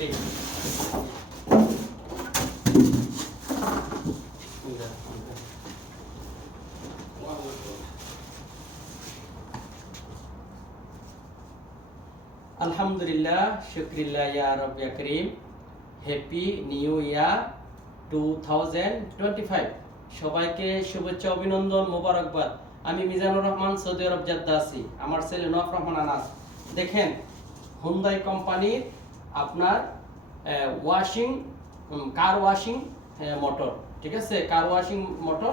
Cream. আলহামদুলিল্লাহ, শুকরিল্লাহ ইয়া রাব্বি করিম। Happy new year 2025। সবাইকে শুভেচ্ছা, অভিনন্দন, মোবারকবাদ। আমি মিজানুর রহমান, সৌদি আরব জেদ্দা আছি। আমার ছেলে নওয়াফ রহমান আনাস। দেখেন, হুন্দাই কোম্পানির আপনার কার ওয়াশিং মোটর, ঠিক আছে, কার ওয়াশিং মোটর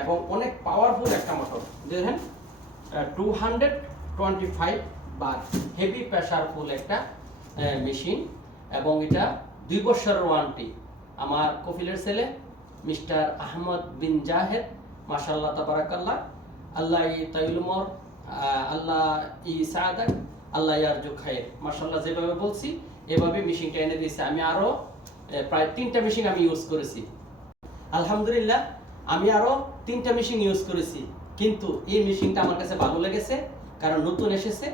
এবং অনেক পাওয়ারফুল একটা মোটর। দেখেন 225 বার হেভি প্রেসারফুল একটা মেশিন, এবং এটা 2 বছরের ওয়ারেন্টি। আমার কফিলের ছেলে মিস্টার আহমদ বিন জাহেদ, মাশাআল্লাহ তাবারাকাল্লাহ, আল্লাহ তাইল উমর, আল্লাহ সাদাক, আল্লাহ ইয়ারজুক খায়ের। মাশাআল্লাহ, যেভাবে বলছি এভাবে মেশিনটা এনে দিয়েছে। আমি আরো প্রায় 3টা মেশিন আমি ইউজ করেছি। আলহামদুলিল্লাহ, আমি আরো 3টা মেশিন ইউজ করেছি, কিন্তু এই মেশিনটা আমার কাছে ভালো লেগেছে, কারণ নতুন এসেছে।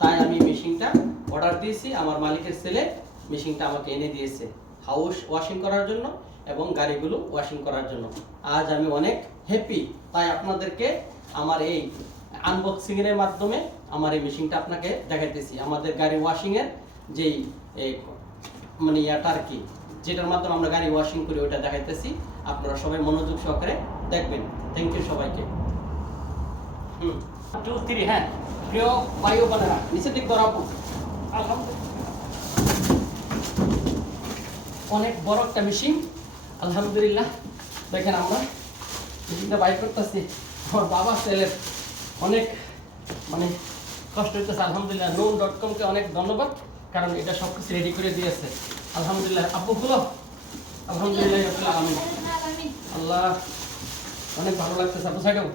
তাই আমি মেশিনটা অর্ডার দিয়েছি। আমার মালিকের ছেলে মেশিনটা আমাকে এনে দিয়েছে হাউস ওয়াশিং করার জন্য এবং গাড়িগুলো ওয়াশিং করার জন্য। আজ আমি অনেক হ্যাপি। তাই আপনাদেরকে আমার এই আনবক্সিং এর মাধ্যমে আমার এই মেশিনটা আপনাকে দেখাইতেছি। আমাদের গাড়ি ওয়াশিং এর যেই মানে ইয়াটা আর কি, যেটার মাধ্যমে আমরা গাড়ি ওয়াশিং করি, ওইটা দেখাইতেছি। আপনারা সবাই মনোযোগ সহকারে দেখবেন। থ্যাংক ইউ সবাইকে। 1 2 3 হ্যাঁ, প্রিয় ভাই ও বোনেরা, নিচে দিক ধরাবো। আলহামদুলিল্লাহ, অনেক বড় একটা মেশিন। আলহামদুলিল্লাহ, দেখেন আমরা মেশিনটা বাইর করতেছি। আমার বাবা ছেলের অনেক মানে কষ্ট হইতেছে। আলহামদুলিল্লাহ, noon.com-কে অনেক ধন্যবাদ, কারণ এটা সব কিছু রেডি করে দিয়েছে। আলহামদুলিল্লাহ, আব্বু গুলো আলহামদুলিল্লাহ আমিন। আল্লাহ, অনেক ভালো লাগতেছে। আব্বু সাইডও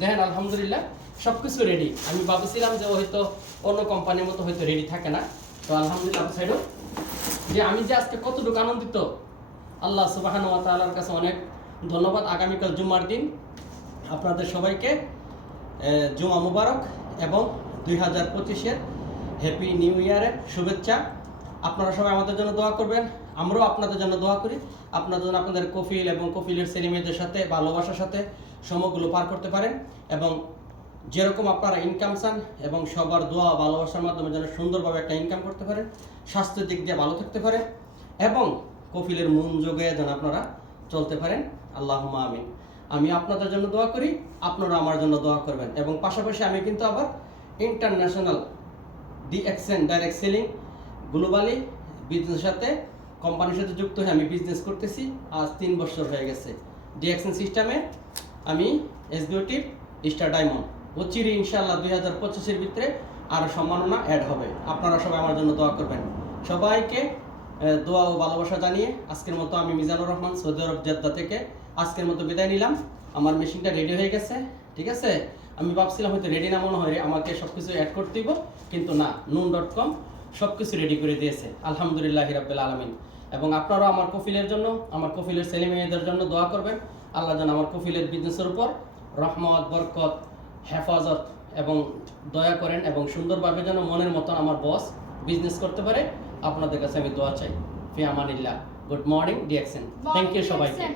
দেখেন, আলহামদুলিল্লাহ সবকিছু রেডি। আমি ভাবছিলাম যে হয়তো অন্য কোম্পানির মতো হয়তো রেডি থাকে না। তো আলহামদুলিল্লাহ, আব্বু সাইডও যে আমি যে আজকে কতটুকু আনন্দিত, আল্লাহ সুবহানাহু ওয়া তাআলার কাছে অনেক ধন্যবাদ। আগামীকাল জুমার দিন। আপনাদের সবাইকে জুমা মুবারক এবং 2025-এর হ্যাপি নিউ ইয়ারের শুভেচ্ছা। আপনারা সবাই আমাদের জন্য দোয়া করবেন, আমরাও আপনাদের জন্য দোয়া করি। আপনাদের জন্য আপনাদের কফিল এবং কফিলের ছেলেমেয়েদের সাথে ভালোবাসার সাথে সময়গুলো পার করতে পারেন, এবং যেরকম আপনারা ইনকাম চান এবং সবার দোয়া ভালোবাসার মাধ্যমে যেন সুন্দরভাবে একটা ইনকাম করতে পারেন, স্বাস্থ্যের দিক দিয়ে ভালো থাকতে পারেন, এবং কফিলের মন যোগে যেন আপনারা চলতে পারেন। আল্লাহুম্মা আমিন। আমি আপনাদের জন্য দোয়া করি, আপনারা আমার জন্য দোয়া করবেন। এবং পাশাপাশি আমি কিন্তু আবার international DXN direct selling globally বিজনেসের সাথে, কোম্পানির সাথে যুক্ত হয়ে আমি বিজনেস করতেছি। আজ 3 বছর হয়ে গেছে। DXN সিস্টেমে আমি এক্সিকিউটিভ স্টার ডায়মন্ড। অচিরে ইনশাআল্লাহ 2025-এর ভিতরে আরও সম্মাননা অ্যাড হবে। আপনারা সবাই আমার জন্য দোয়া করবেন। সবাইকে দোয়া ও ভালোবাসা জানিয়ে আজকের মতো আমি মিজানুর রহমান, সৌদি আরব জেদ্দা থেকে আজকের মতো বিদায় নিলাম। আমার মেশিনটা রেডি হয়ে গেছে, ঠিক আছে। আমি ভাবছিলাম হয়তো রেডি না মনে হয়, আমাকে সব কিছু অ্যাড করতে দিব, কিন্তু না, noon.com সব কিছু রেডি করে দিয়েছে। আলহামদুলিল্লাহ রাব্বিল আলামিন। এবং আপনারাও আমার কফিলের জন্য, আমার কফিলের ছেলে মেয়েদের জন্য দোয়া করবেন। আল্লাহ যেন আমার কফিলের বিজনেসের উপর রহমত, বরকত, হেফাজত এবং দয়া করেন, এবং সুন্দরভাবে যেন মনের মতন আমার বস বিজনেস করতে পারে। আপনাদের কাছে আমি দোয়া চাই। ফি আমানিল্লাহ। Good morning DXN। Thank you সবাইকে।